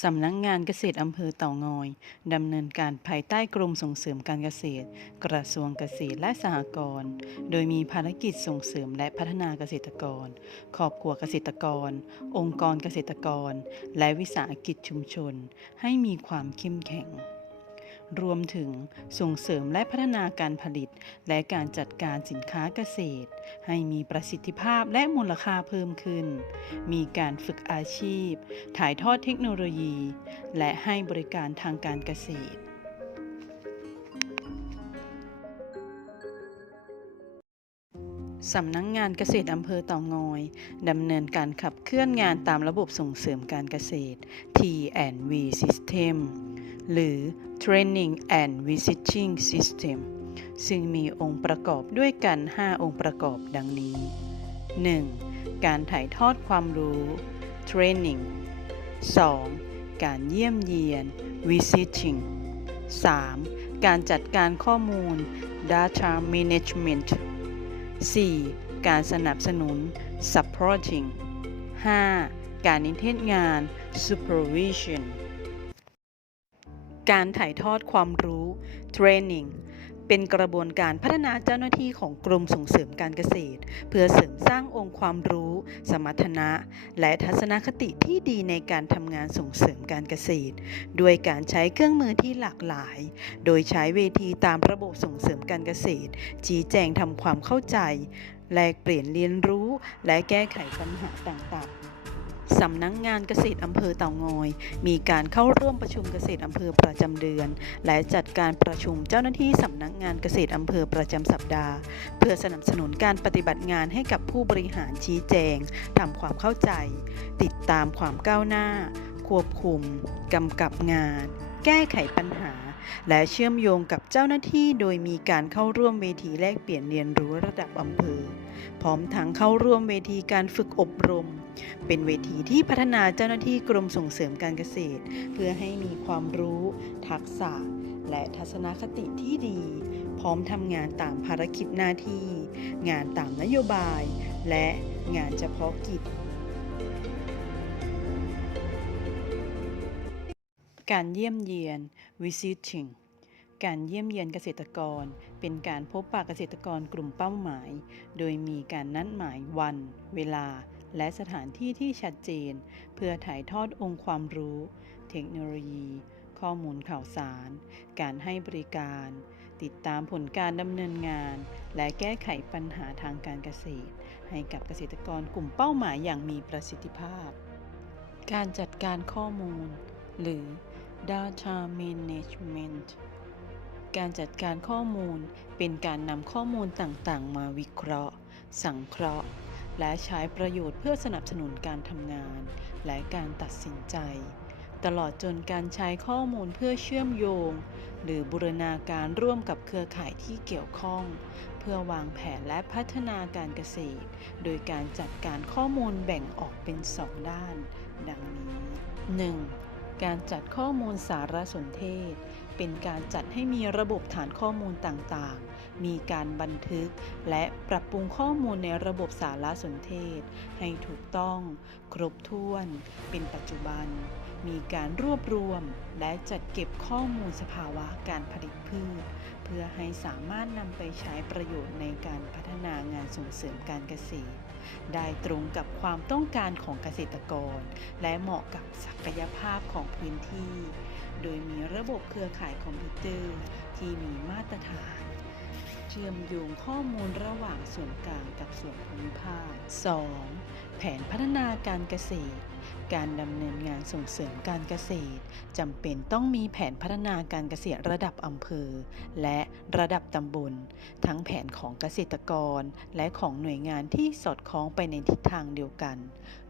สำนักงานเกษตรอำเภอเต่างอยดำเนินการภายใต้กรมส่งเสริมการเกษตร กระทรวงเกษตรและสหกรณ์โดยมีภารกิจส่งเสริมและพัฒนาเกษตรกร ครอบครัวเกษตรกร องค์กรเกษตรกร และวิสาหกิจชุมชน ให้มีความเข้มแข็ง รวมถึงส่งเสริมและพัฒนาการผลิต และการจัดการสินค้าเกษตร ให้มีประสิทธิภาพและมูลค่าเพิ่มขึ้น มีการฝึกอาชีพ ถ่ายทอดเทคโนโลยี และให้บริการทางการเกษตรสำนักงงานเกษตรอำเภอเต่างอย ดำเนินการขับเคลื่อนงานตามระบบส่งเสริมการเกษตร T&V System หรือ Training and Visiting System ซึ่งมีองค์ประกอบด้วยกัน 5 องค์ประกอบดังนี้ 1. การถ่ายทอดความรู้ Training 2. การเยี่ยมเยียน Visiting 3. การจัดการข้อมูล Data Management 4. การสนับสนุน supporting 5. การนิเทศงาน supervision การถ่ายทอดความรู้ training เป็นกระบวนการพัฒนาเจ้าหน้าที่ของกรมส่งเสริมการเกษตร เพื่อเสริมสร้างองค์ความรู้ สมรรถนะ และทัศนคติที่ดีในการทำงานส่งเสริมการเกษตร ด้วยการใช้เครื่องมือที่หลากหลาย โดยใช้เวทีตามระบบส่งเสริมการเกษตร ชี้แจงทำความเข้าใจ แลกเปลี่ยนเรียนรู้ และแก้ไขปัญหาต่างๆ สำนักงงานเกษตรอำเภอเต่างอย มีการเข้าร่วมประชุมเกษตรอำเภอประจำเดือน และจัดการประชุมเจ้าหน้าที่สำนักงานเกษตรอำเภอประจำสัปดาห์ เพื่อสนับสนุนการปฏิบัติงานให้กับผู้บริหารชี้แจงทำความเข้าใจ ติดตามความก้าวหน้า ควบคุมกำกับงาน แก้ไขปัญหา และเชื่อมโยงกับเจ้าหน้าที่ โดยมีการเข้าร่วมเวทีแลกเปลี่ยนเรียนรู้ระดับอำเภอ พร้อมทั้งเข้าร่วมเวทีการฝึกอบรม เป็นเวทีที่พัฒนาเจ้าหน้าที่กรมส่งเสริมการเกษตร เพื่อให้มีความรู้ ทักษะ และทัศนคติที่ดี พร้อมทำงานตามภารกิจหน้าที่ งานตามนโยบาย และงานเฉพาะกิจการเยี่ยมเยียน visiting การเยี่ยมเยียนเกษตรกร เป็นการพบปะเกษตรกรกลุ่มเป้าหมาย โดยมีการนัดหมายวัน เวลา และสถานที่ที่ชัดเจน เพื่อถ่ายทอดองค์ความรู้ เทคโนโลยี ข้อมูลข่าวสาร การให้บริการ ติดตามผลการดำเนินงาน และแก้ไขปัญหาทางการเกษตร ให้กับเกษตรกรกลุ่มเป้าหมายอย่างมีประสิทธิภาพ การจัดการข้อมูล หรือ Data Management การจัดการข้อมูลเป็นการนำข้อมูลต่างๆ มาวิเคราะห์ สังเคราะห์ และใช้ประโยชน์เพื่อสนับสนุนการทำงาน และการตัดสินใจ ตลอดจนการใช้ข้อมูลเพื่อเชื่อมโยง หรือบูรณาการร่วมกับเครือข่ายที่เกี่ยวข้อง เพื่อวางแผนและพัฒนาการเกษตร โดยการจัดการข้อมูลแบ่งออกเป็น2ด้าน ดังนี้ 1. การจัดข้อมูลสารสนเทศ เป็นการจัดให้มีระบบฐานข้อมูลต่างๆ มีการบันทึก และปรับปรุงข้อมูลในระบบสารสนเทศ ให้ถูกต้อง ครบถ้วน เป็นปัจจุบัน มีการรวบรวม และจัดเก็บข้อมูลสภาวะการผลิตพืช เพื่อให้สามารถนำไปใช้ประโยชน์ในการพัฒนางานส่งเสริมการเกษตร ได้ตรงกับความต้องการของเกษตรกร และเหมาะกับศักยภาพของพื้นที่ โดยมีระบบเครือข่ายคอมพิวเตอร์ที่มีมาตรฐาน เชื่อมโยงข้อมูลระหว่างส่วนกลางกับส่วนภูมิภาค 2. แผนพัฒนาการเกษตร การดำเนินงานส่งเสริมการเกษตรจำเป็นต้องมีแผนพัฒนาการเกษตรระดับอำเภอ และระดับตำบล ทั้งแผนของเกษตรกร และของหน่วยงานที่สอดคล้องไปในทิศทางเดียวกัน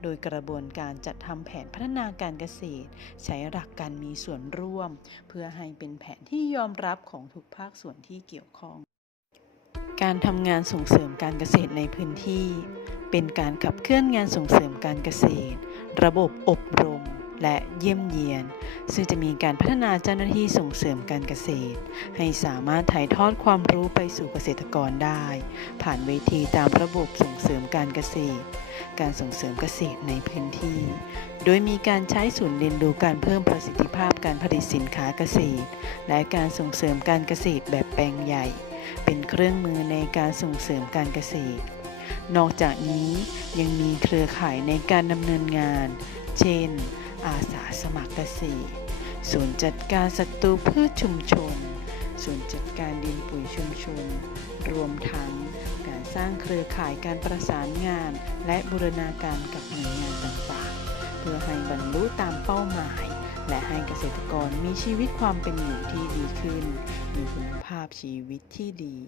โดยกระบวนการจัดทำแผนพัฒนาการเกษตร ใช้หลักการมีส่วนร่วม เพื่อให้เป็นแผนที่ยอมรับของทุกภาคส่วนที่เกี่ยวข้อง การทำงานส่งเสริมการเกษตรในพื้นที่ เป็นการขับเคลื่อนงานส่งเสริมการเกษตร ระบบอบรม และเยี่ยมเยียน ซึ่งจะมีการพัฒนาเจ้าหน้าที่ส่งเสริมการเกษตร ให้สามารถถ่ายทอดความรู้ไปสู่เกษตรกรได้ ผ่านเวทีตามระบบส่งเสริมการเกษตร การส่งเสริมเกษตรในพื้นที่ โดยมีการใช้ศูนย์เรียนรู้การเพิ่มประสิทธิภาพการผลิตสินค้าเกษตร และการส่งเสริมการเกษตรแบบแปลงใหญ่ เป็นเครื่องมือในการส่งเสริมการเกษตร นอกจากนี้ยังมีเครือข่ายในการดำเนินงาน เช่น อาสาสมัครเกษตรศูนย์จัดการศัตรูพืชชุมชน ศูนย์จัดการดินปุ๋ยชุมชน รวมทั้งการสร้างเครือข่ายการประสานงาน และบูรณาการกับหน่วยงานต่างๆ เพื่อให้บรรลุตามเป้าหมาย และให้เกษตรกรมีชีวิตความเป็นอยู่ที่ดีขึ้น มีคุณภาพชีวิตที่ดี